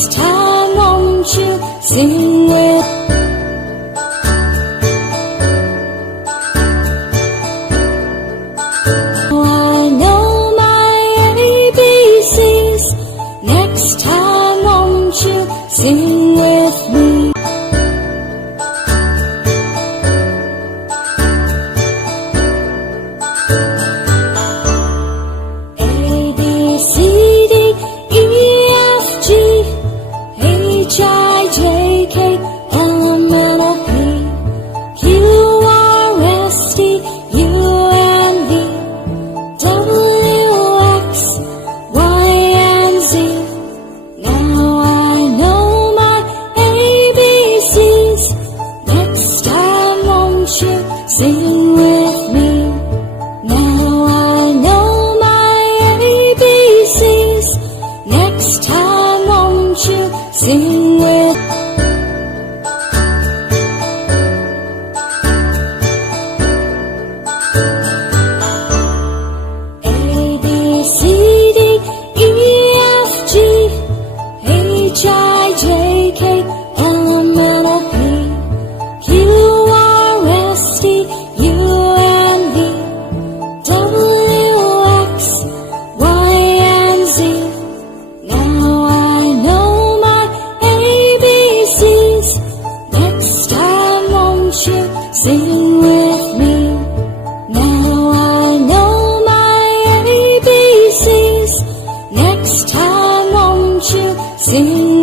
Next time, won't you sing with I know my ABCs. Next time, won't you sing with me? A, B, C, D, E, F, G, H, I, J, K, L, M, N, O, P, Q, R, S, T, U, N, V, W, X, Y, and Z. Now I know my ABCs. Next time, won't you sing with me? Now I know my ABCs. Next time, won't you sing with A, B, C, D, E, F, G, H, I, J, K, L, M, N, O, P, Q, R, S, T, U, N, V, W, X, Y, and Z. Now I know my ABCs. Next time, won't you sing with me? Now I know my ABCs. Next time, won't you sing